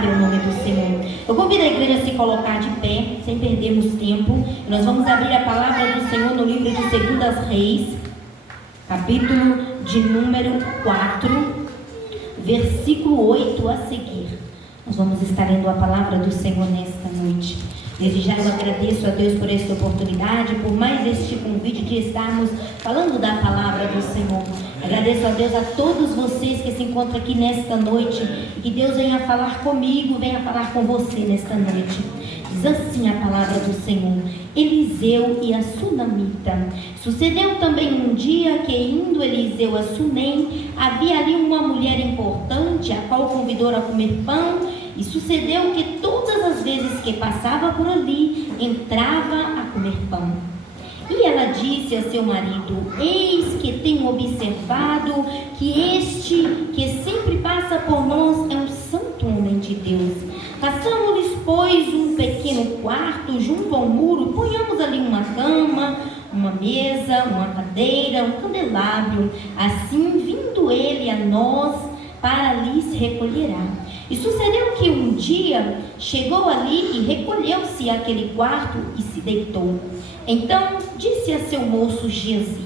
Louvado é o nome do Senhor. Eu convido a igreja a se colocar de pé, sem perdermos tempo. Nós vamos abrir a palavra do Senhor no livro de 2 Reis, capítulo de número 4, versículo 8 a seguir. Nós vamos estar lendo a palavra do Senhor nesta noite. Desde já eu agradeço a Deus por esta oportunidade, por mais este convite de estarmos falando da palavra do Senhor. Agradeço a Deus a todos vocês que se encontram aqui nesta noite e que Deus venha falar comigo, venha falar com você nesta noite. Diz assim a palavra do Senhor: Eliseu e a Sunamita. Sucedeu também um dia que, indo Eliseu a Sunem, havia ali uma mulher importante, a qual convidou a comer pão. E sucedeu que todas as vezes que passava por ali, entrava a comer pão. E ela disse a seu marido: eis que tenho observado que este que sempre passa por nós é um santo homem de Deus. Façamos-lhes, pois, um pequeno quarto junto ao muro, ponhamos ali uma cama, uma mesa, uma cadeira, um candelabro. Assim, vindo ele a nós, para ali se recolherá. E sucedeu que um dia chegou ali e recolheu-se àquele quarto e se deitou. Então disse a seu moço Geazi: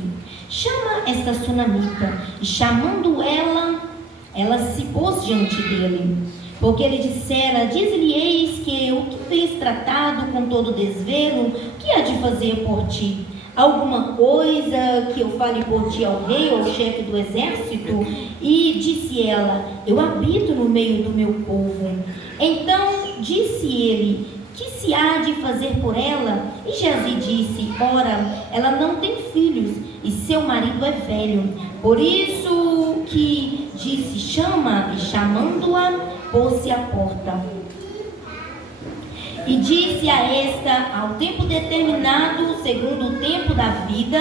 chama esta Sunamita. E chamando ela se pôs diante dele. Porque ele dissera: diz-lhe, eis que o que tens tratado com todo desvelo, o que há de fazer por ti? Alguma coisa que eu fale por ti ao rei ou ao chefe do exército? E disse ela: eu habito no meio do meu povo. Então disse ele: que se há de fazer por ela? E Geazi disse: ora, ela não tem filhos e seu marido é velho. Por isso que disse: chama, e chamando-a, pôs-se à porta. E disse a esta: ao tempo determinado, segundo o tempo da vida,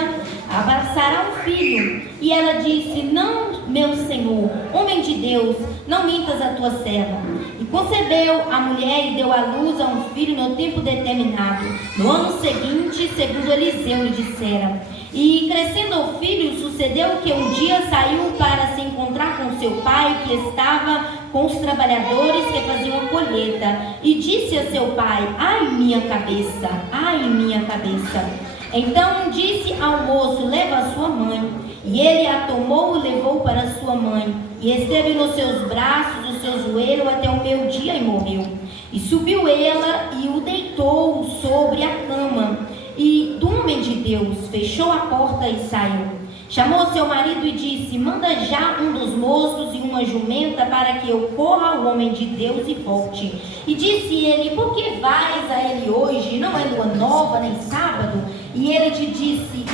abraçará um filho. E ela disse: não, meu senhor, homem de Deus, não mintas a tua serva. E concebeu a mulher e deu à luz a um filho no tempo determinado, no ano seguinte, segundo Eliseu lhe dissera. E crescendo o filho, sucedeu que um dia saiu para se encontrar com seu pai, que estava com os trabalhadores que faziam a colheita. E disse a seu pai: ai minha cabeça, ai minha cabeça. Então disse ao moço: leva a sua mãe. E ele a tomou e levou para sua mãe. E esteve nos seus braços, o seu joelho, até o meio-dia, e morreu. E subiu ela e o deitou sobre a cama. E do homem de Deus fechou a porta e saiu. Chamou seu marido e disse: manda já um dos moços e uma jumenta, para que eu corra ao homem de Deus e volte. E disse ele: por que vais a ele hoje? Não é lua nova, nem sábado? E ela disse: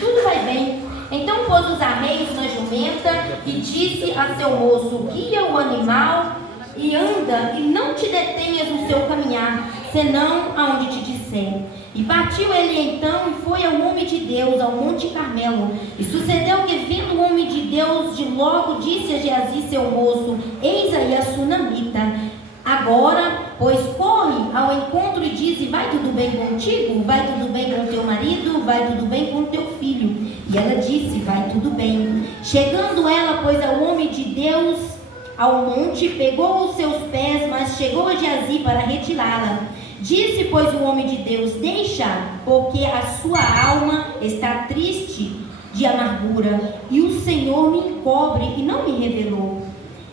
tudo vai bem. Então pôs os arreios na jumenta e disse a seu moço: guia o animal e anda, e não te detenhas no seu caminhar, senão aonde te disser. E partiu ele então e foi ao homem de Deus, ao monte Carmelo. E sucedeu que, vendo o homem de Deus, de logo disse a Geazi seu moço: eis aí a Sunamita. Agora, pois, corre ao encontro e diz: vai tudo bem contigo? Vai tudo bem com teu marido? Vai tudo bem com teu filho? E ela disse: vai tudo bem. Chegando ela, pois, ao homem de Deus, ao monte, pegou os seus pés, mas chegou a Geazi para retirá-la. Disse, pois, o homem de Deus: deixa, porque a sua alma está triste de amargura, e o Senhor me encobre e não me revelou.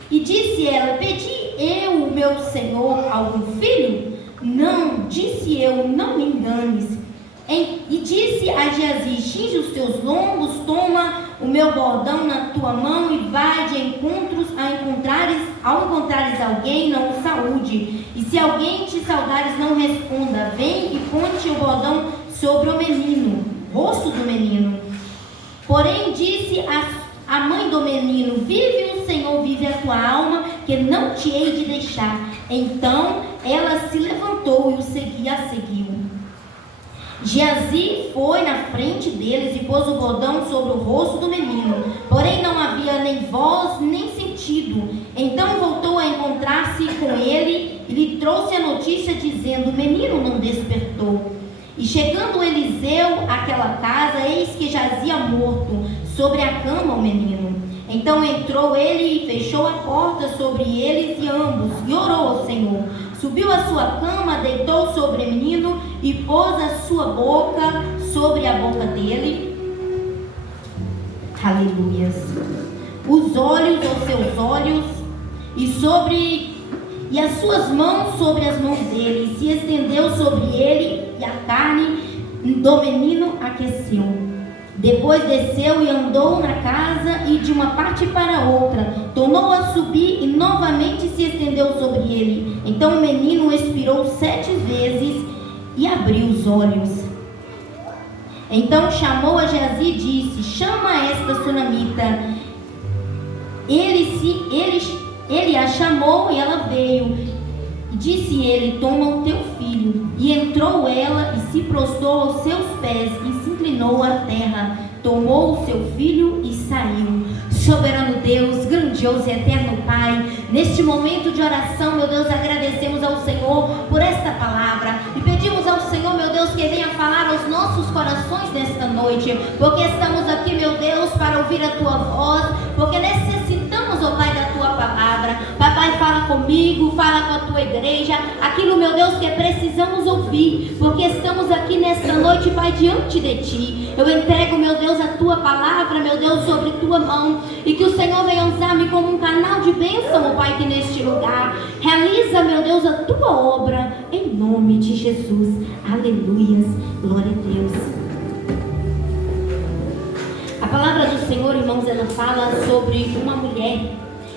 E disse ela: pedi eu, meu Senhor, algum filho? Não, disse eu, não me enganes. E disse a Geazi: cinge os teus lombos, toma o meu bordão na tua mão e vai de encontros ao encontrares alguém, não o saúde. E se alguém te saudares, não responda. Vem e ponte o bordão sobre o menino, rosto do menino. Porém disse a mãe do menino: vive o Senhor, vive a tua alma, que não te hei de deixar. Então ela se levantou e a seguiu. Geazi foi na frente deles e pôs o bordão sobre o rosto do menino, porém não havia nem voz nem sentido. Então voltou a encontrar-se com ele e lhe trouxe a notícia, dizendo: o menino não despertou. E chegando Eliseu àquela casa, eis que jazia morto sobre a cama o menino. Então entrou ele e fechou a porta sobre eles e ambos, e orou ao Senhor. Senhor. Subiu à sua cama, deitou sobre o menino e pôs a sua boca sobre a boca dele. Aleluias. Os olhos aos seus olhos e as suas mãos sobre as mãos dele. Se estendeu sobre ele e a carne do menino aqueceu. Depois desceu e andou na casa e de uma parte para outra. Tornou a subir e novamente se estendeu sobre ele. Então o menino expirou 7 vezes e abriu os olhos. Então chamou a Geazi e disse: chama esta sunamita. Ele a chamou e ela veio. Disse ele: toma o teu filho. E entrou ela e se prostrou aos seus pés e se inclinou à terra. Tomou o seu filho e saiu. Soberano Deus, grandioso e eterno Pai, neste momento de oração, meu Deus, agradecemos ao Senhor por esta palavra e pedimos ao Senhor, meu Deus, que venha falar aos nossos corações nesta noite, porque estamos aqui, meu Deus, para ouvir a Tua voz, porque necessitamos, ó Pai, da Tua palavra. Papai, fala comigo, fala com a Tua igreja, aquilo, meu Deus, que precisamos ouvir, porque estamos aqui nesta noite, Pai, diante de Ti. Eu entrego, meu Deus, a Tua palavra, meu Deus, sobre Tua mão, e que o Senhor venha usar-me como um canal de bênção, ó Pai, aqui neste lugar. Realiza, meu Deus, a Tua obra, em nome de Jesus. Aleluias, glória a Deus. A palavra do Senhor, irmãos, ela fala sobre uma mulher.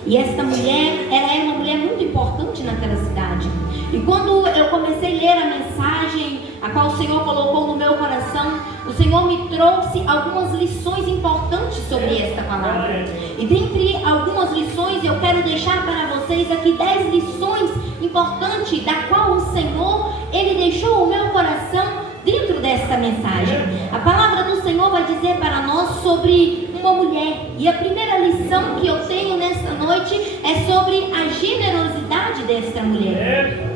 E esta mulher, ela é uma mulher muito importante naquela cidade. E quando eu comecei a ler a mensagem, a qual o Senhor colocou no meu coração, o Senhor me trouxe algumas lições importantes sobre esta palavra. E dentre algumas lições, eu quero deixar para vocês aqui 10 lições importantes, da qual o Senhor, Ele deixou o meu coração dentro desta mensagem. A palavra do Senhor vai dizer para nós sobre uma mulher. E a primeira lição que eu tenho nesta noite é sobre a generosidade desta mulher.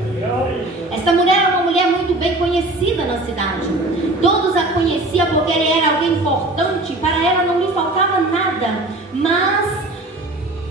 Esta mulher é uma mulher muito bem conhecida na cidade. Todos a conheciam porque ela era alguém importante. Para ela não lhe faltava nada. Mas,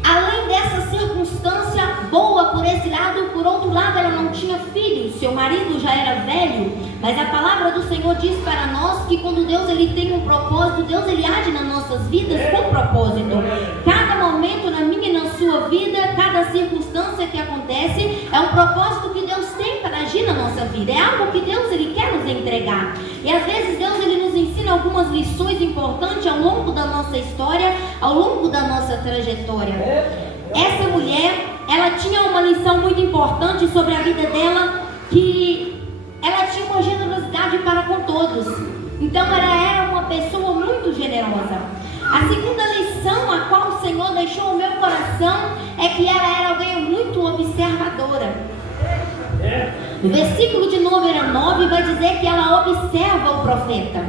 além dessa circunstância boa por esse lado, por outro lado, ela não tinha filhos. Seu marido já era velho. Mas a palavra do Senhor diz para nós que quando Deus ele tem um propósito, Deus ele age nas nossas vidas com propósito. Cada momento na minha e na sua vida, cada circunstância que acontece, é um propósito que Deus tem para agir na nossa vida. É algo que Deus ele quer nos entregar. E às vezes Deus ele nos ensina algumas lições importantes ao longo da nossa história, ao longo da nossa trajetória. Essa mulher, ela tinha uma lição muito importante sobre a vida dela, que ela tinha uma generosidade para com todos. Então ela era uma pessoa muito generosa. A segunda lição a qual o Senhor deixou no meu coração é que ela era alguém muito observadora. No versículo de número 9 vai dizer que ela observa o profeta.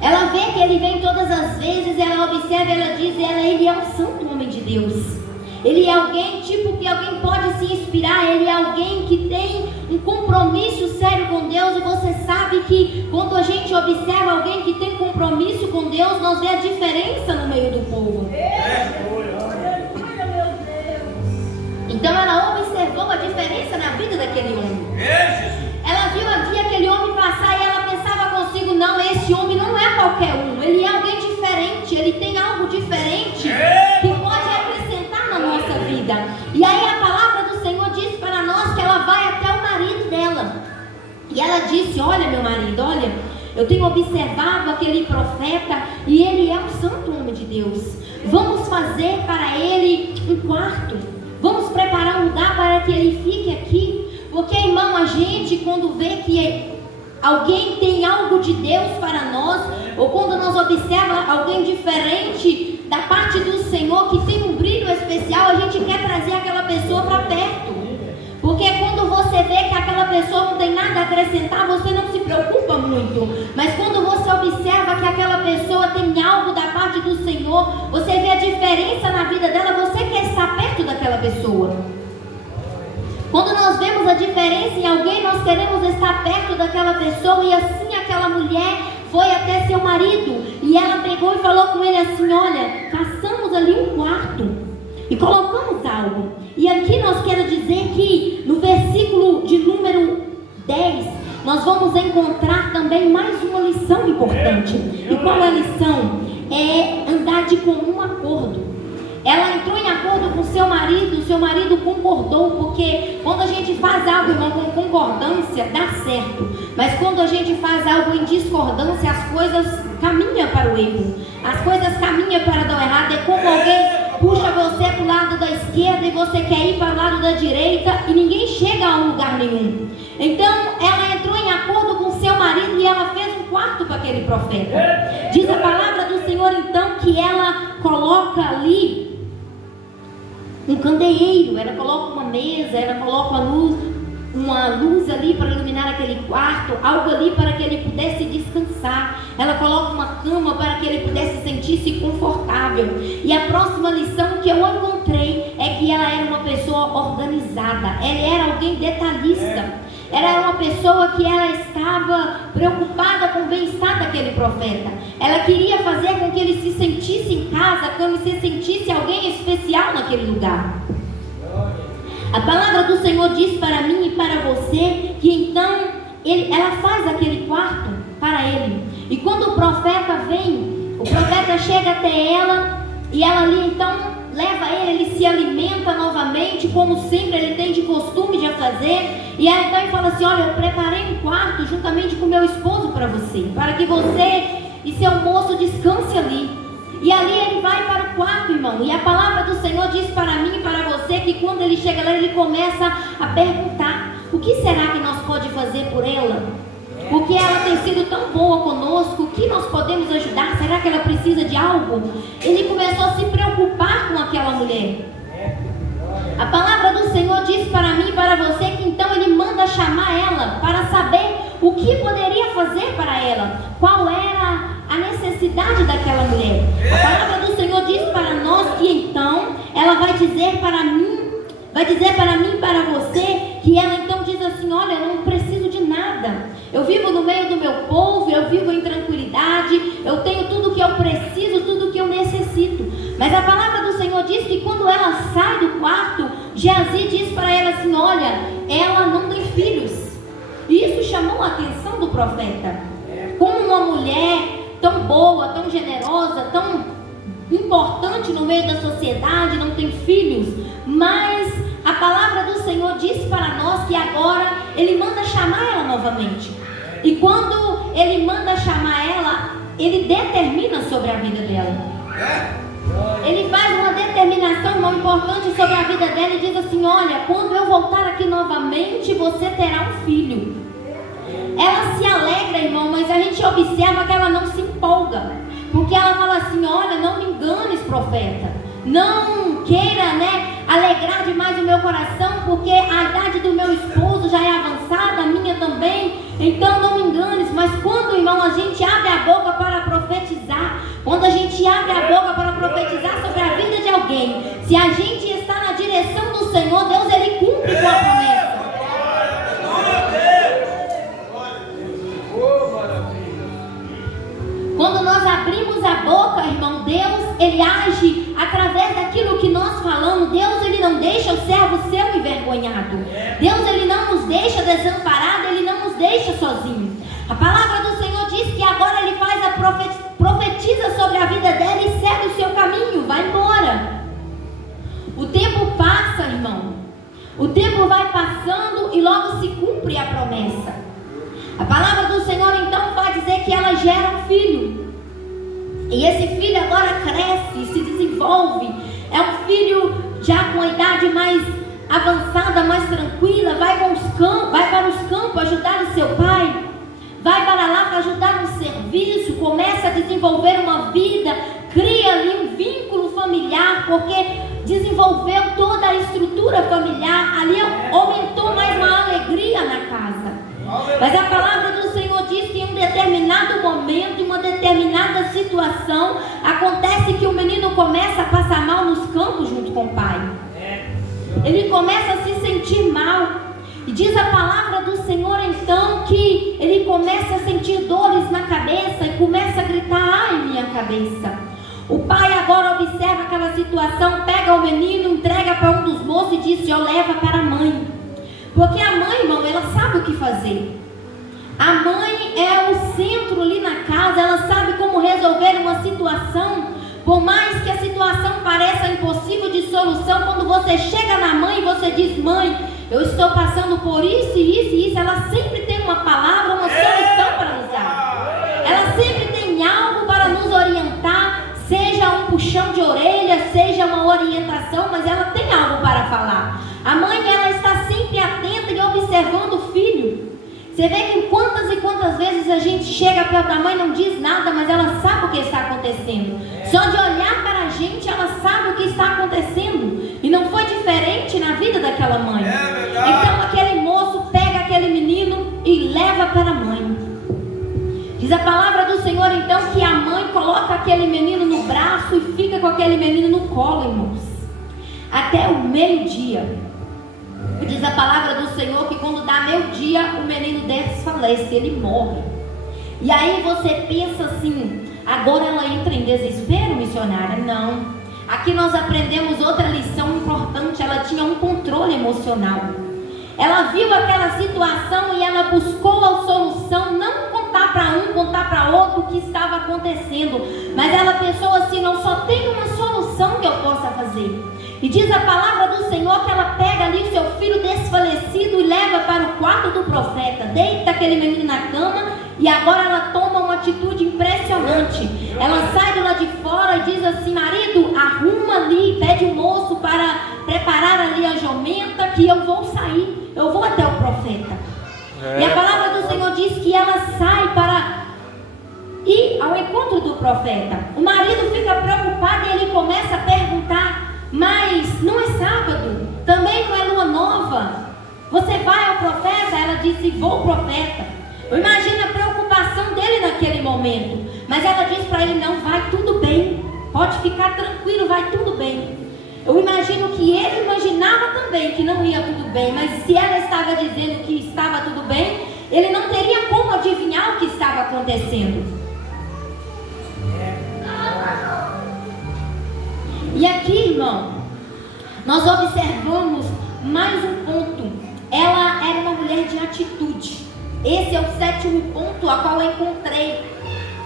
Ela vê que ele vem todas as vezes, ela observa, ela diz, ele é um santo homem de Deus. Ele é alguém tipo que alguém pode se inspirar. Ele é alguém que tem um compromisso sério com Deus. E você sabe que quando a gente observa alguém que tem compromisso com Deus, nós vemos a diferença no meio do povo. Então ela observou a diferença na vida daquele homem. Ela havia aquele homem passar e ela pensava consigo: não, esse homem não é qualquer um. Ele é alguém diferente. Ele tem algo diferente que pode acrescentar na nossa vida. E aí a palavra do Senhor diz para nós que ela vai até o marido dela. E ela disse: olha, meu marido, olha, eu tenho observado aquele profeta e ele é um santo homem de Deus. Vamos fazer para ele um quarto. Vamos preparar um lugar para que ele fique aqui. Porque, irmão, a gente quando vê que alguém tem algo de Deus para nós, ou quando nós observamos alguém diferente da parte do Senhor, que tem um brilho especial, a gente quer trazer aquela pessoa para perto. Porque quando você vê que aquela pessoa não tem nada a acrescentar, você não se preocupa muito. Mas quando você observa que aquela pessoa tem algo da parte do Senhor, você vê a diferença na vida dela, você quer estar perto daquela pessoa. Quando nós vemos a diferença em alguém, nós queremos estar perto daquela pessoa. E assim aquela mulher foi até seu marido. E ela pegou e falou com ele assim: olha, façamos ali um quarto e colocamos algo. E aqui nós quero dizer que no versículo nós vamos encontrar também mais uma lição importante. E qual é a lição? É andar de comum acordo. Ela entrou em acordo com seu marido concordou, porque quando a gente faz algo, irmão, com concordância, dá certo. Mas quando a gente faz algo em discordância, as coisas caminham para o erro. As coisas caminham para dar errado. É como alguém puxa você para o lado da esquerda e você quer ir para o lado da direita e ninguém chega a lugar nenhum. Então, ela entrou em acordo com seu marido e ela fez um quarto para aquele profeta. Diz a palavra do Senhor, então, que ela coloca ali um candeeiro, ela coloca uma mesa, ela coloca uma luz ali para iluminar aquele quarto, algo ali para que ele pudesse descansar. Ela coloca uma cama para que ele pudesse sentir-se confortável. E a próxima lição que eu encontrei é que ela era uma pessoa organizada, ela era alguém detalhista. Ela era uma pessoa que ela estava preocupada com o bem-estar daquele profeta. Ela queria fazer com que ele se sentisse em casa, que ele se sentisse alguém especial naquele lugar. A palavra do Senhor diz para mim e para você que então ela faz aquele quarto para ele. E quando o profeta vem, o profeta chega até ela e ela ali então leva ele se alimenta novamente, como sempre ele tem de costume de fazer. E aí então ele fala assim: olha, eu preparei um quarto juntamente com meu esposo para você, para que você e seu moço descanse ali. E ali ele vai para o quarto, irmão. E a palavra do Senhor diz para mim e para você que quando ele chega lá, ele começa a perguntar: o que será que nós podemos fazer por ela? Porque ela tem sido tão boa conosco, o que nós podemos ajudar? Será que ela precisa de algo? Ele começou a se preocupar com aquela mulher. A palavra do Senhor diz para mim e para você que então ele manda chamar ela para saber o que poderia fazer para ela, qual era a necessidade daquela mulher. A palavra do Senhor diz para nós que então ela vai dizer para mim e para você que ela então diz assim: olha, eu não preciso de nada, eu vivo no meio do meu povo, eu vivo em tranquilidade, eu tenho tudo o que eu preciso, tudo o que eu necessito. Mas a palavra do Senhor diz que quando ela sai do quarto, Geazi diz para ela assim: olha, ela não tem filhos. E isso chamou a atenção do profeta. Como uma mulher tão boa, tão generosa, tão importante no meio da sociedade, não tem filhos. Mas a palavra do Senhor diz para nós que agora ele manda chamar ela novamente. E quando ele manda chamar ela, ele determina sobre a vida dela. Ele faz uma determinação muito importante sobre a vida dela e diz assim: olha, quando eu voltar aqui novamente, você terá um filho. Ela se alegra, irmão, mas a gente observa que ela não se empolga, porque ela fala assim: olha, não me enganes, profeta, não queira, alegrar demais o meu coração, porque a idade do meu esposo já é avançada, a minha também, então não me enganes. Mas quando, irmão, a gente abre a boca para profetizar, quando a gente abre a boca para profetizar sobre a vida de alguém, se a gente está na direção do Senhor, Deus ele cumpre com a promessa. Quando nós abrimos a boca, irmão, Deus, ele age através daquilo que nós falamos. Deus, ele não deixa o servo seu envergonhado. Deus, ele não nos deixa desamparado, ele não nos deixa sozinho. A palavra do Senhor diz que agora ele faz profetiza sobre a vida dela e segue o seu caminho, vai embora. O tempo passa, irmão. O tempo vai passando e logo se cumpre a promessa. A palavra do Senhor então vai dizer que ela gera um filho. E esse filho agora cresce, se desenvolve. É um filho já com a idade mais avançada, mais tranquila. Vai para os campos ajudar o seu pai. Vai para lá para ajudar no serviço. Começa a desenvolver uma vida. Cria ali um vínculo familiar, porque desenvolveu toda a estrutura familiar. Ali aumentou mais uma alegria na casa. Mas a palavra do Senhor diz que em um determinado momento, em uma determinada situação, acontece que o menino começa a passar mal nos campos junto com o pai. Ele começa a se sentir mal. E diz a palavra do Senhor então que ele começa a sentir dores na cabeça e começa a gritar: ai, minha cabeça. O pai agora observa aquela situação, pega o menino, entrega para um dos moços e diz: ó, leva para a mãe. Porque a mãe, irmão, ela sabe o que fazer. A mãe é o centro ali na casa, ela sabe como resolver uma situação. Por mais que a situação pareça impossível de solução, quando você chega na mãe e você diz: mãe, eu estou passando por isso, isso e isso, ela sempre tem uma palavra, uma solução para nos dar. Ela sempre tem algo para nos orientar, seja um puxão de orelha, seja uma orientação, mas ela tem algo para falar. A mãe, ela está sempre atenta e observando o filho. Você vê que quantas e quantas vezes a gente chega perto da mãe e não diz nada, mas ela sabe o que está acontecendo. Só de olhar para a gente, ela sabe o que está acontecendo. E não foi diferente na vida daquela mãe. Então aquele moço pega aquele menino e leva para a mãe. Diz a palavra do Senhor então que a mãe coloca aquele menino no braço e fica com aquele menino no colo, irmãos, até o meio-dia. Diz a palavra do Senhor que quando dá meio-dia, o menino desfalece, ele morre. E aí você pensa assim: agora ela entra em desespero, missionária? Não. Aqui nós aprendemos outra lição importante. Ela tinha um controle emocional. Ela viu aquela situação e ela buscou a solução, não contar para um, contar para outro o que estava acontecendo, mas ela pensou assim: não, só tem uma solução que eu possa fazer. E diz a palavra do Senhor que ela pega ali o seu filho desfalecido e leva para o quarto do profeta, deita aquele menino na cama, e agora ela toma uma atitude impressionante. Ela sai do lado de fora e diz assim: marido, arruma ali, pede o moço para preparar ali a jumenta, que eu vou sair, eu vou até o profeta. E a palavra do Senhor diz que ela sai para ir ao encontro do profeta. O marido fica preocupado e ele começa a perguntar: mas não é sábado, também não é lua nova, você vai ao profeta? Ela disse: vou ao profeta. Eu imagino a preocupação dele naquele momento, mas ela disse para ele: não, vai tudo bem, pode ficar tranquilo, vai tudo bem. Eu imagino que ele imaginava também que não ia tudo bem, mas se ela estava dizendo que estava tudo bem, ele não teria como adivinhar o que estava acontecendo. E aqui, irmão, nós observamos mais um ponto. Ela era uma mulher de atitude. Esse é o 7º ponto a qual eu encontrei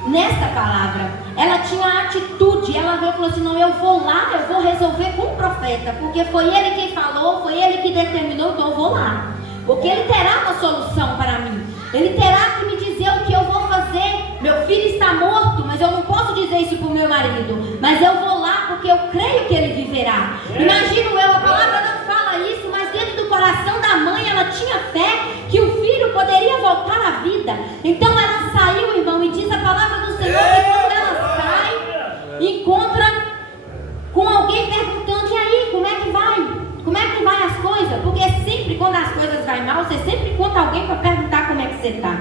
nesta palavra. Ela tinha atitude. Ela veio e falou assim: não, eu vou lá, eu vou resolver com o profeta, porque foi ele quem falou, foi ele que determinou, então eu vou lá, porque ele terá uma solução para mim. Ele terá que me dizer o que eu vou fazer. Meu filho está morto, mas eu não posso dizer isso para o meu marido, mas eu vou lá porque eu creio que ele viverá. Imagino eu, a palavra não fala isso, mas dentro do coração da mãe ela tinha fé que o filho poderia voltar à vida. Então ela saiu, irmão, e diz a palavra do Senhor que quando ela sai, encontra com alguém perguntando: e aí, como é que vai? Como é que vai as coisas? Porque sempre quando as coisas vai mal, você sempre encontra alguém para perguntar como é que você está.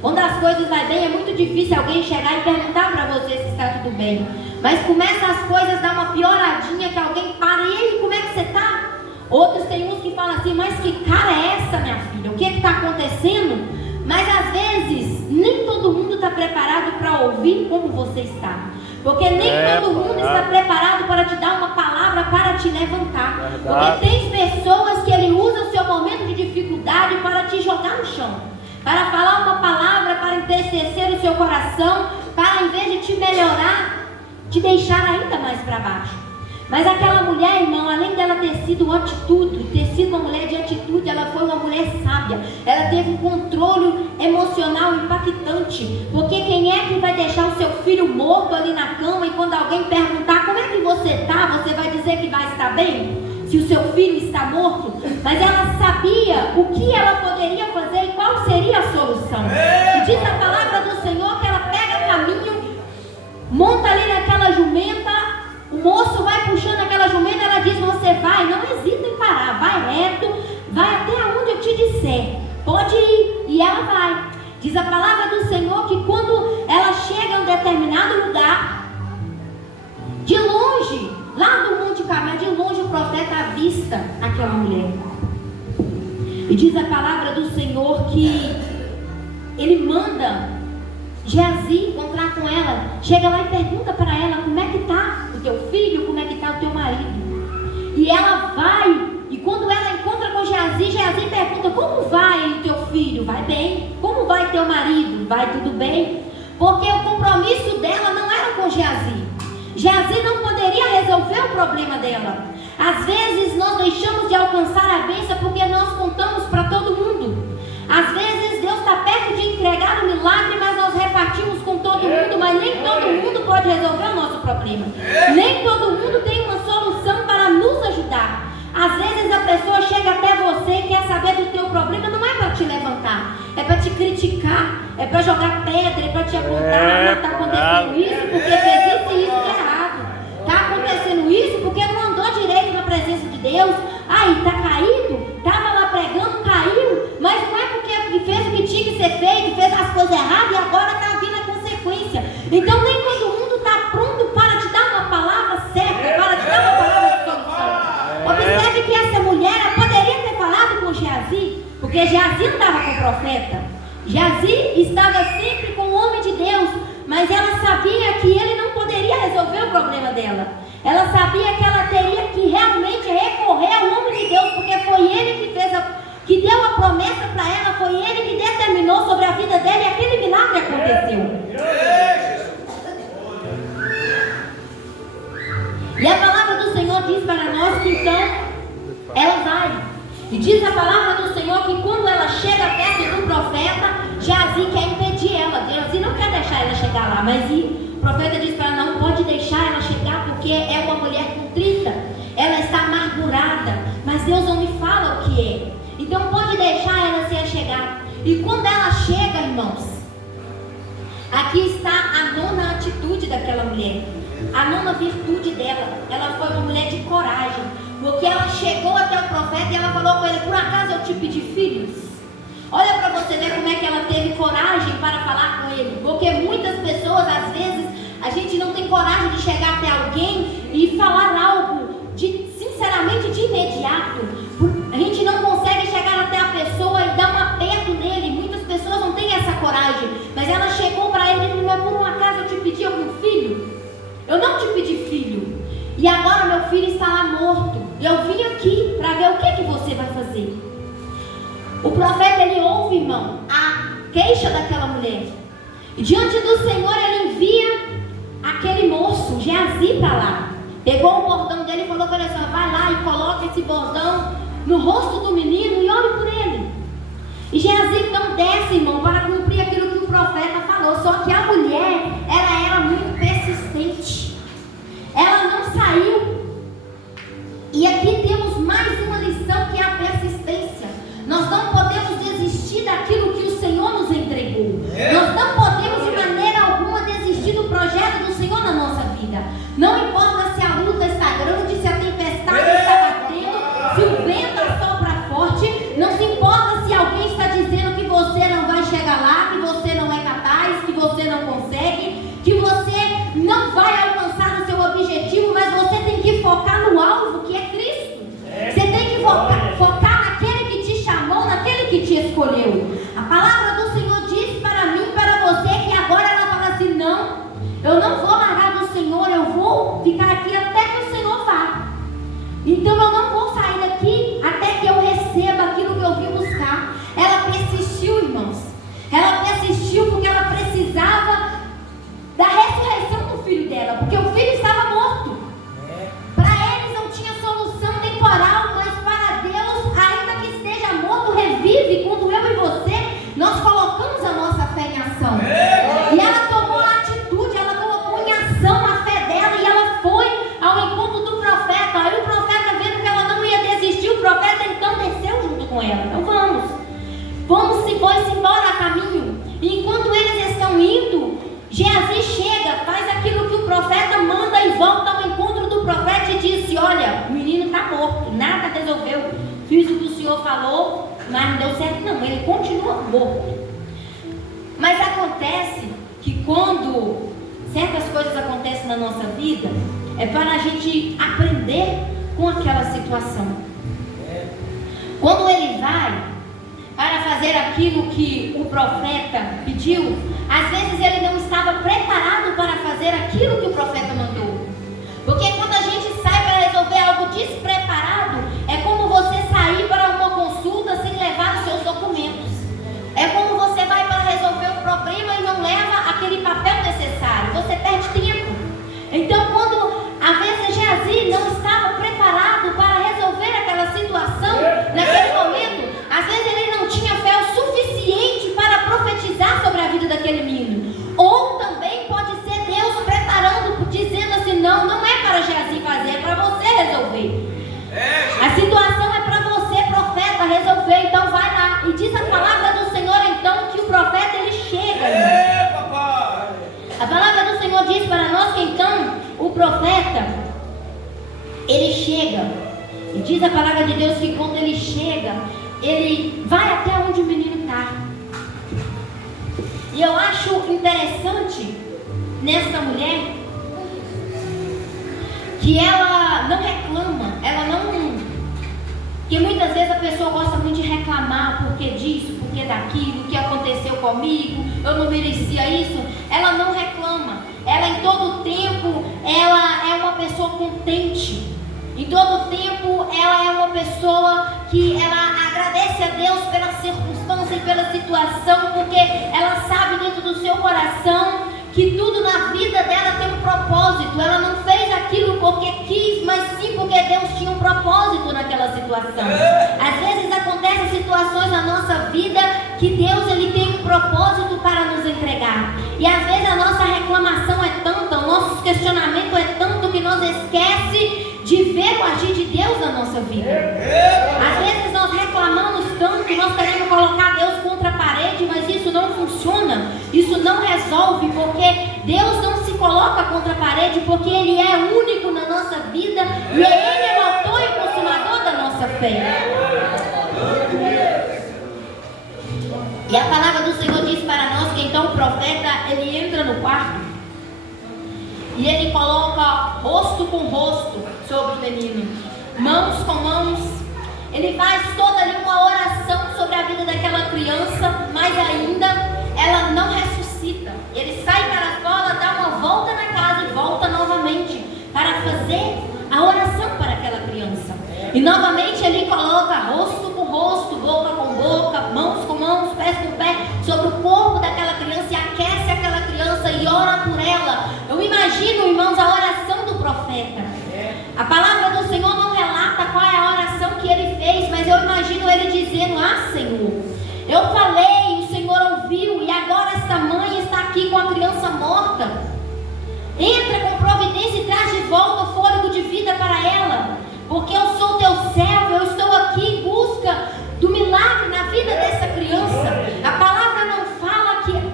Quando as coisas vai bem, é muito difícil alguém chegar e perguntar para você se está tudo bem. Mas começa as coisas a dar uma pioradinha, que alguém para: e aí, como é que você está? Outros tem uns que falam assim: mas que cara é essa, minha filha? O que está acontecendo? Mas às vezes, nem todo mundo está preparado para ouvir como você está. Porque nem todo mundo está preparado para te dar uma palavra para te levantar. Porque tem pessoas que ele usa o seu momento de dificuldade para te jogar no chão, para falar uma palavra, para entristecer o seu coração, para em vez de te melhorar, te deixar ainda mais para baixo. Mas aquela mulher, irmão, além dela ter sido uma atitude, ter sido uma mulher de atitude, ela foi uma mulher sábia. Ela teve um controle emocional impactante. Porque quem é que vai deixar o seu filho morto ali na cama e quando alguém perguntar como é que você está, você vai dizer que vai estar bem? Se o seu filho está morto? Mas ela sabia o que ela poderia fazer e qual seria a solução. E diz a palavra do Senhor que ela pega caminho, monta ali naquela jumenta. O moço vai puxando aquela jumenta, ela diz: você vai, não hesita em parar, vai reto, vai até onde eu te disser, pode ir. E ela vai. Diz a palavra do Senhor que quando ela chega a um determinado lugar, de longe, lá no Monte Carmelo, de longe o profeta avista aquela mulher. E diz a palavra do Senhor que ele manda Geazi encontrar com ela. Chega lá e pergunta para ela: como é que está o teu filho, como é que está o teu marido? E ela vai, e quando ela encontra com Geazi, Geazi pergunta: como vai o teu filho? Vai bem. Como vai para teu marido, vai tudo bem? Porque o compromisso dela não era com Geazi. Geazi não poderia resolver o problema dela. Às vezes nós deixamos de alcançar a bênção porque nós contamos para todo mundo. Às vezes Deus está perto de entregar o milagre, mas nós repartimos com todo mundo, mas nem todo mundo pode resolver o nosso problema. Nem todo mundo tem uma solução para nos ajudar. Às vezes a pessoa chega até você e quer saber do teu problema, não é para te levantar, é para te criticar, é para jogar pedra, é para te apontar, está acontecendo isso porque fez isso e isso de errado. Está acontecendo isso porque não andou direito na presença de Deus. Aí, está caído, estava lá pregando, caiu, mas não é porque fez o que tinha que ser feito, fez as coisas erradas e agora está vindo a consequência. Então nem todo mundo está pronto para te dar uma palavra certa, para te dar uma palavra de solução. Observe que essa mulher poderia ter falado com Geazi, porque Geazi não estava com o profeta. Geazi estava sempre com o homem de Deus, mas ela sabia que ele não poderia resolver o problema dela. Ela sabia que ela teria que realmente recorrer ao homem de Deus, porque foi ele que deu a promessa para ela, foi ele que determinou sobre a vida dela e aquele milagre aconteceu. E a palavra do Senhor diz para nós que então ela vai. E diz a palavra do Senhor que quando ela chega perto do profeta, Geazi quer impedir ela. Geazi não quer deixar ela chegar lá, mas o profeta diz para ela, não pode deixar ela chegar porque é uma mulher contrita. Ela está amargurada, mas Deus não me fala o que é. Então pode deixar ela se chegar. E quando ela chega, irmãos, aqui está a nona atitude daquela mulher. A nona virtude dela, ela foi uma mulher de coragem, porque ela chegou até o profeta e ela falou com ele, por acaso eu te pedi filhos? Olha para você ver como é que ela teve coragem para falar com ele, porque muitas pessoas, às vezes, a gente não tem coragem de chegar até alguém e falar algo, sinceramente, de imediato. A gente não consegue chegar até a pessoa e dar um aperto nele, muitas pessoas não têm essa coragem, mas ela chegou para ele e disse, mas por um acaso eu te pedi algum filho? Eu não te pedi filho, e agora meu filho está lá morto. Eu vim aqui para ver o que você vai fazer. O profeta, ele ouve, irmão, a queixa daquela mulher. E diante do Senhor, ele envia aquele moço, Geazi, para lá. Pegou o bordão dele e falou para ele, vai lá e coloca esse bordão no rosto do menino e ore por ele. E Geazi então desce, irmão, para cumprir aquilo que o profeta falou. Só que a mulher, ela era muito persistente. Ela não saiu. E aqui temos mais uma lição, que é a persistência. Nós não podemos desistir daquilo que o Senhor nos entregou. Nós não podemos de maneira alguma desistir do projeto do Senhor na nossa vida. Não importa se a luta está grande, se a tempestade está batendo, se o vento sopra forte, não se importa se alguém está dizendo que você não vai chegar lá, que você não é capaz, que você não consegue, que você não vai alcançar o seu objetivo, mas você tem que focar no alvo, que é Cristo. Você tem que focar naquele que te chamou, naquele que te escolheu. A palavra do Senhor diz para mim, para você, que agora ela fala assim, não, eu não vou largar do Senhor, eu vou ficar aqui até que o Senhor vá. Então eu não vou sair daqui até que eu receba aquilo que eu vim buscar. Ela persistiu, irmãos. Ela persistiu porque ela precisava da ressurreição do filho dela, porque o filho estava morto. Para eles não tinha solução temporal, mas para Deus, ainda que esteja morto, revive. Quando eu e você, nós colocamos a nossa fé em ação. E ela tomou a atitude, ela colocou em ação a fé dela e ela foi ao encontro do profeta. Aí o profeta, vendo que ela não ia desistir, o profeta então desceu junto com ela. Então vamos se embora a caminho. E enquanto eles estão indo, Geazi chega, faz aquilo que o profeta manda e volta ao encontro do profeta e disse, olha, o menino está morto, nada resolveu, fiz o que o Senhor falou, mas não deu certo não, ele continua morto. Mas acontece que quando certas coisas acontecem na nossa vida, é para a gente aprender com aquela situação. Quando ele vai para fazer aquilo que o profeta pediu, às vezes ele não estava preparado para fazer aquilo que o profeta mandou. Porque quando a gente sai para resolver algo despreparado, é como você sair para uma consulta sem levar os seus documentos. É como você vai para resolver profeta, ele chega, e diz a palavra de Deus que quando ele chega, ele vai até onde o menino está. E eu acho interessante nessa mulher que ela não reclama, que muitas vezes a pessoa gosta muito de reclamar porque disso, porque daquilo, que aconteceu comigo, eu não merecia isso. Ela não reclama, ela em todo tempo, ela é uma pessoa contente. Em todo tempo, ela é uma pessoa que ela agradece a Deus pela circunstância e pela situação, porque ela sabe dentro do seu coração que tudo na vida dela tem um propósito. Ela não fez aquilo porque quis, mas sim porque Deus tinha um propósito naquela situação. Às vezes acontecem situações na nossa vida que Deus ele tem um propósito para nos entregar. E às vezes a nossa reclamação é tanta, o nosso questionamento é tanto que nós esquecemos de ver o agir de Deus na nossa vida. Às vezes nós reclamamos tanto, nós queremos colocar Deus contra a parede, mas isso não funciona, isso não resolve, porque Deus não se coloca contra a parede, porque Ele é único na nossa vida e Ele é o autor e consumador da nossa fé. E a palavra do Senhor diz para nós que então o profeta, ele entra no quarto e ele coloca rosto com rosto sobre o menino, mãos com mãos. Ele faz toda ali uma oração sobre a vida daquela criança, mas ainda ela não ressuscita. Ele sai para fora, dá uma volta na casa e volta novamente para fazer a oração para aquela criança. E novamente ele coloca rosto com rosto, boca com boca, mãos com mãos, pés com pé sobre o corpo daquela criança e aquece aquela criança e ora por ela. Eu imagino, irmãos, a oração do profeta. A palavra do Senhor não relata qual é a oração que ele fez, mas eu imagino ele dizendo: ah, Senhor, eu falei, o Senhor ouviu, e agora esta mãe está aqui com a criança morta. Entra com providência e traz de volta o fôlego de vida para ela, porque eu sou teu servo, eu estou aqui em busca do milagre na vida dessa criança. A palavra não fala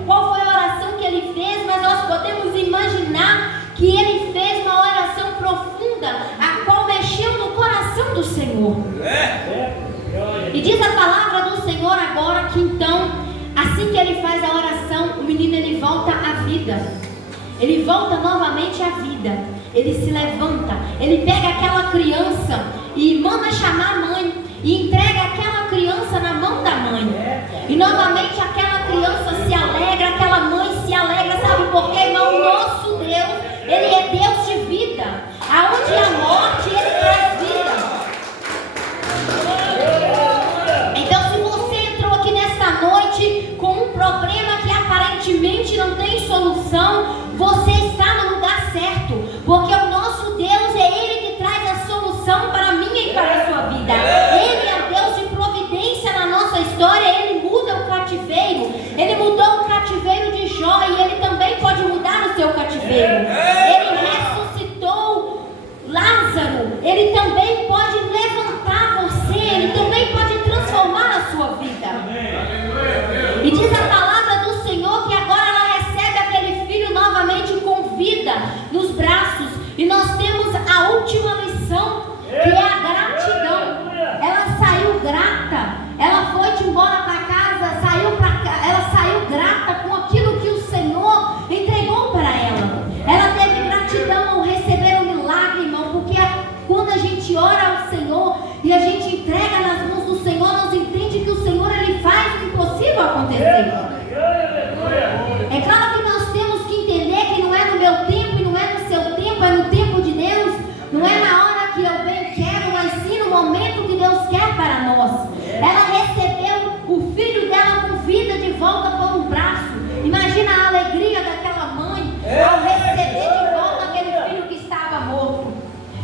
qual foi a oração que ele fez, mas nós podemos imaginar que ele fez uma oração profunda, a qual mexeu no coração do Senhor. E diz a palavra do Senhor agora que então, assim que ele faz a oração, o menino ele volta à vida. Ele volta novamente à vida. Ele se levanta, ele pega aquela criança e manda chamar a mãe e entrega aquela criança na mão da mãe. E novamente aquela criança se alegra, aquela mãe se alegra. Sabe por quê, irmão? O nosso Deus, Ele é Deus de vida. Aonde há morte, Ele traz vida. Então, se você entrou aqui nesta noite com um problema que aparentemente não tem solução, você está no lugar certo, porque o nosso Deus é Ele que traz a solução para a minha e para a sua vida. Ele é o Deus de providência na nossa história. Ele muda o cativeiro. Ele mudou o cativeiro de Jó e Ele também pode mudar o seu cativeiro. Ele ressuscitou Lázaro. Ele também pode levantar você. Ele também pode transformar a sua vida. E diz a palavra do Senhor que agora ela recebe aquele filho novamente com vida nos braços. E nós temos a última lição, que é a gratidão. Ela saiu grata. Ela foi embora para casa, ela saiu grata com aquilo que o Senhor entregou para ela. Ela teve gratidão ao receber o milagre, irmão, porque quando a gente ora ao Senhor e a gente entrega nas mãos do Senhor, nós entendemos que o Senhor ele faz o impossível acontecer. É claro que nós temos que entender que não é no meu tempo e não é no seu tempo, é no tempo de Deus. Não é na hora que eu bem quero, mas sim no momento que Deus quer para nós. Ela recebeu o filho dela com vida de volta por um braço. Imagina a alegria daquela mãe ao receber de volta aquele filho que estava morto.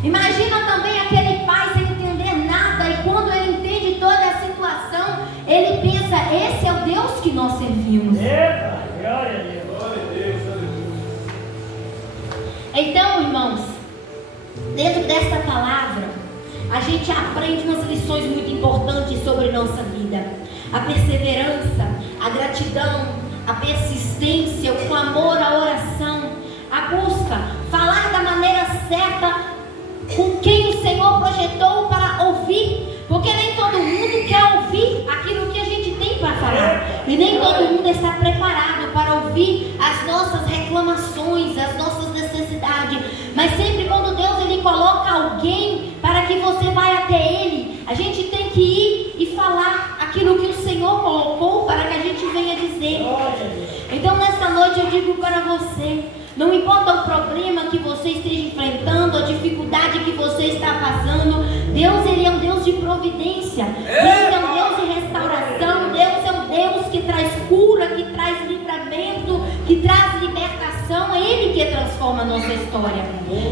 Imagina também aquele pai sem entender nada, e quando ele entende toda a situação, ele pensa: esse é o Deus que nós servimos. Então, irmãos, dentro desta palavra, a gente aprende umas lições muito importantes sobre nossa vida. A perseverança, a gratidão, a persistência, o clamor, a oração, a a busca, falar da maneira certa com quem o Senhor projetou para ouvir, porque nem todo mundo quer ouvir aquilo que a gente tem para falar, e nem todo mundo está preparado para ouvir as nossas reclamações, as nossas necessidades. Mas sempre quando Deus ele coloca alguém para que você vá até Ele, a gente tem que ir e falar aquilo que o Senhor colocou para que a gente venha dizer. Então nesta noite eu digo para você, não importa o problema que você esteja enfrentando, a dificuldade que você está passando, Deus ele é um Deus de providência, Deus é um Deus de restauração, Deus é um Deus que traz cura, que traz livramento, que traz libertação, é Ele que transforma a nossa história.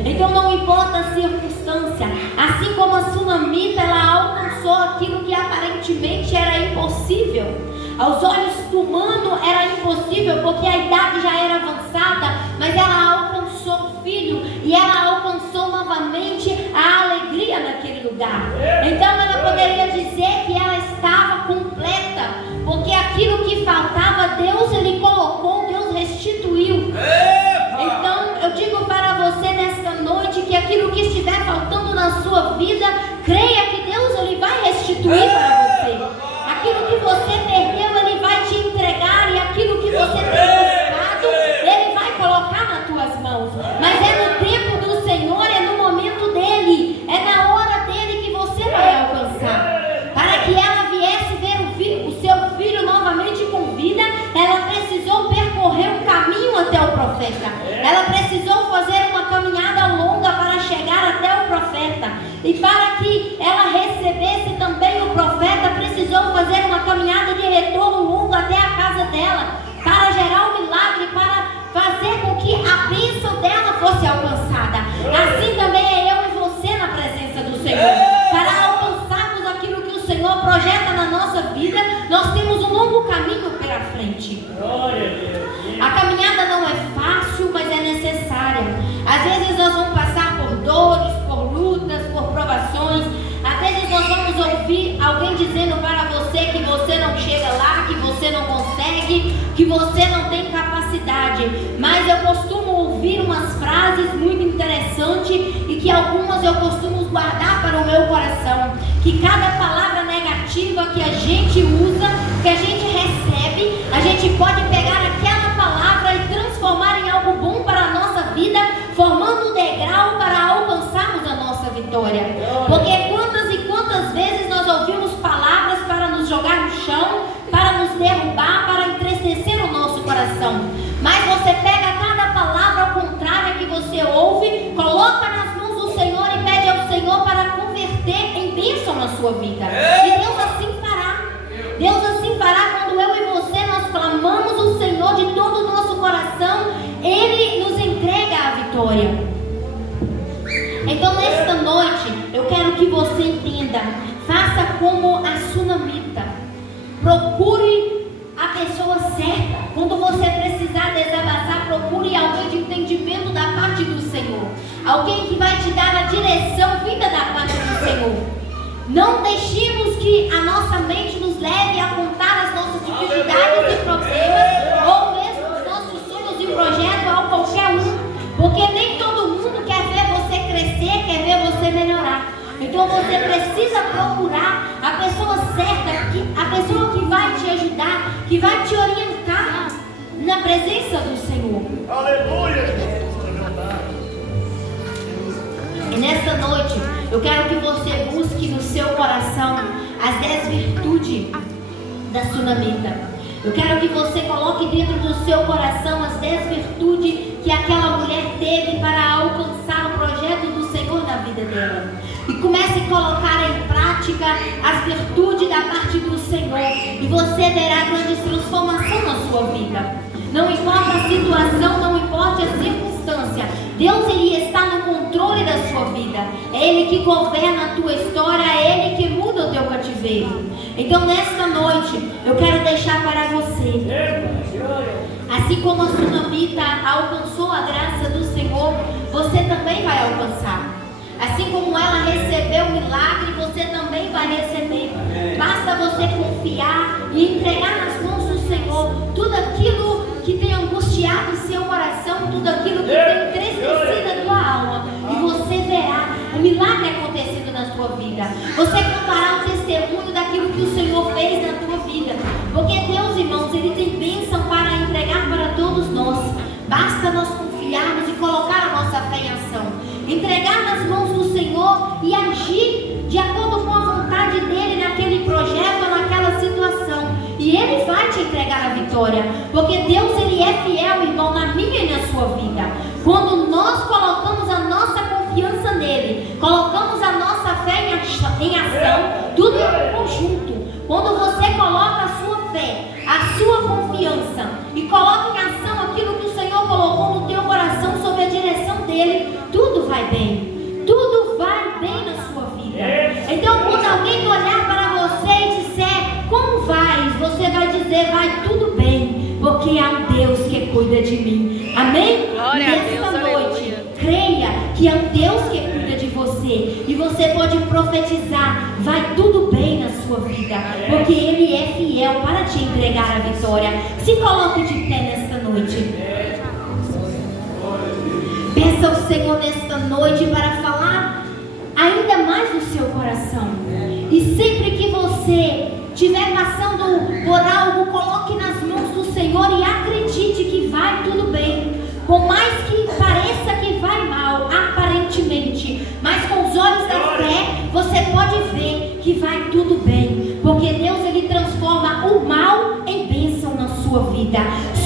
Então não importa a circunstância, assim como a sunamita, ela alcançou aquilo que aparentemente era impossível. Aos olhos do humano era impossível, porque a idade já era avançada, mas ela alcançou o filho e ela alcançou novamente a alegria naquele lugar. Então ela poderia dizer que ela estava completa, porque aquilo que faltava, Deus ele colocou, Deus restituiu. Então eu digo para você nesta noite que aquilo que estiver faltando na sua vida, creia que Deus ele vai restituir para você. Aquilo que você perdeu, Ele vai te entregar, e aquilo que você tem buscado, Ele vai colocar nas tuas mãos. Mas é no tempo do Senhor, é no momento dEle, é na hora dEle que você vai alcançar. Para que ela viesse ver o seu filho novamente com vida, ela precisou percorrer um caminho até o profeta. Ela precisou fazer uma caminhada longa para chegar até o profeta. E para que ela recebesse também o profeta, precisou fazer uma caminhada de retorno longo até a casa dela, para gerar um milagre, para fazer com que a bênção dela fosse alcançada. Assim também é eu e você na presença do Senhor. Para alcançarmos aquilo que o Senhor projeta na nossa vida, nós temos um longo caminho pela frente. A caminhada não é fácil, mas é necessária. Às vezes nós vamos passar por dores, por lutas, por provações. Às vezes nós vamos ouvir alguém dizendo para você que você não chega lá, que você não consegue, que você não tem capacidade. Mas eu costumo ouvir umas frases muito interessantes e que algumas eu costumo guardar para o meu coração. Que cada palavra negativa que a gente usa, que a gente recebe, a gente pode pegar aquela palavra e transformar em algo bom para a nossa vida, formando um degrau para alcançarmos a nossa vitória. Porque quantas e quantas vezes nós ouvimos palavras para nos jogar no chão, para nos derrubar, para entristecer o nosso coração. Mas você pega cada palavra contrária que você ouve, coloca nas mãos do Senhor e pede ao Senhor para converter em bênção na sua vida. E Deus assim fará. Deus assim fará quando eu e você nós clamamos o Senhor de todo o nosso coração, Ele nos entrega a vitória. Então nesta noite eu quero que você entenda, faça como a sunamita, procure a pessoa certa. Quando você precisar desabafar, procure alguém de entendimento da parte do Senhor, alguém que vai te dar a direção vinda da parte do Senhor. Não deixemos que a nossa mente nos leve a contar as nossas dificuldades e problemas, ou mesmo os nossos sonhos e projetos a qualquer um, porque nem todo mundo quer ver você crescer, quer ver você melhorar. Então você precisa procurar a pessoa certa, a pessoa que vai te ajudar, que vai te orientar na presença do Senhor. Aleluia! E nessa noite eu quero que você busque no seu coração as 10 virtudes da sunamita. Eu quero que você coloque dentro do seu coração as 10 virtudes que aquela mulher teve para alcançar o projeto do Senhor na vida dela. E comece a colocar em prática as virtudes da parte do Senhor. E você verá grande transformação na sua vida. Não importa a situação, não importa a circunstância. Deus ele está no controle da sua vida. É Ele que governa a tua história, é Ele que muda o teu cativeiro. Então nesta noite eu quero deixar para você, assim como a sunamita alcançou a graça do Senhor, você também vai alcançar. Assim como ela recebeu o milagre, você também vai receber. Basta você confiar e entregar nas mãos do Senhor tudo aquilo que tem angustiado o seu coração, tudo aquilo que tem tua vida. Você contará o testemunho daquilo que o Senhor fez na tua vida. Porque Deus, irmãos, Ele tem bênção para entregar para todos nós. Basta nós confiarmos e colocar a nossa fé em ação. Entregar nas mãos do Senhor e agir de acordo com a vontade dEle naquele projeto ou naquela situação. E Ele vai te entregar a vitória. Porque Deus, Ele é fiel, irmão, na minha e na sua vida. Quando nós colocamos a nossa confiança nele, colocamos a nossa fé em ação, tudo é um conjunto. Quando você coloca a sua fé, a sua confiança e coloca em ação aquilo que o Senhor colocou no teu coração sob a direção dele, tudo vai bem. Tudo vai bem na sua vida. Então, quando alguém olhar para você e disser, como vai? Você vai dizer, vai tudo bem, porque há um Deus que cuida de mim. Amém? Glória a Deus, noite, aleluia. creia que há um Deus que cuida de você. E você pode profetizar, vai tudo bem na sua vida, porque Ele é fiel para te entregar a vitória. Se coloque de pé nesta noite. Peça ao Senhor nesta noite para falar ainda mais no seu coração. E sempre que você estiver passando por algo, coloque nas mãos do Senhor e acredite que vai tudo bem. Por mais que pareça que vai mal, aparentemente, mas com os olhos da fé, você pode ver que vai tudo bem. Porque Deus, Ele transforma o mal em bênção na sua vida.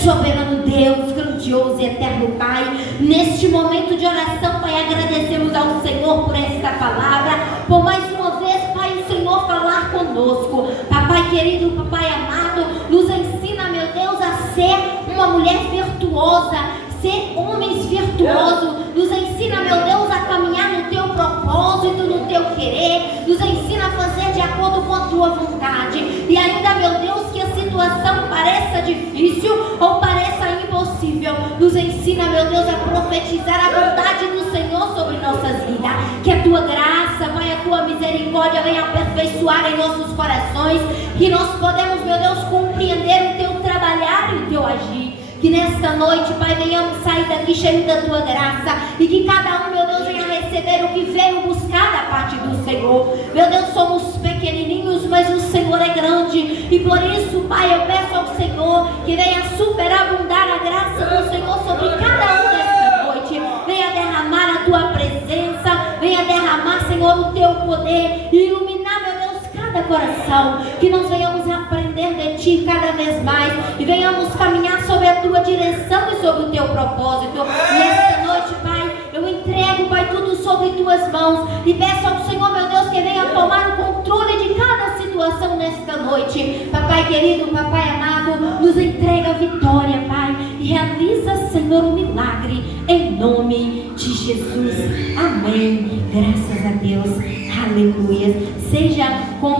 Soberano Deus, grandioso e eterno Pai, neste momento de oração, Pai, agradecemos ao Senhor por esta palavra, por mais uma vez, Pai, o Senhor falar conosco. Papai querido, Papai amado, nos ensina, meu Deus, a ser uma mulher virtuosa, ser homens virtuosos. Nos ensina, meu Deus, a caminhar no teu propósito, no teu querer. Nos ensina a fazer de acordo com a tua vontade. E ainda, meu Deus, que a situação pareça difícil ou pareça impossível, nos ensina, meu Deus, a profetizar a vontade do Senhor sobre nossas vidas. Que a tua graça, Pai, a tua misericórdia venha aperfeiçoar em nossos corações. Que nós podemos, meu Deus, compreender o teu trabalhar e o teu agir. Que nesta noite, Pai, venhamos sair daqui cheio da tua graça. E que cada um, meu Deus, venha receber o que veio buscar da parte do Senhor. Meu Deus, somos pequenininhos, mas o Senhor é grande. E por isso, Pai, eu peço ao Senhor que venha superabundar a graça do Senhor sobre cada um nesta noite. Venha derramar a tua presença. Venha derramar, Senhor, o teu poder. E iluminar, meu Deus, cada coração. Que nós venhamos aprender de Ti cada vez mais. E venhamos caminhar sobre a tua direção e sobre o teu propósito. E esta noite, Pai, eu entrego, Pai, tudo sobre tuas mãos. E peço ao Senhor, meu Deus, que venha tomar o controle de cada situação nesta noite. Papai querido, Papai amado, nos entrega a vitória, Pai. E realiza, Senhor, um milagre em nome de Jesus. Amém. Graças a Deus. Aleluia. Seja com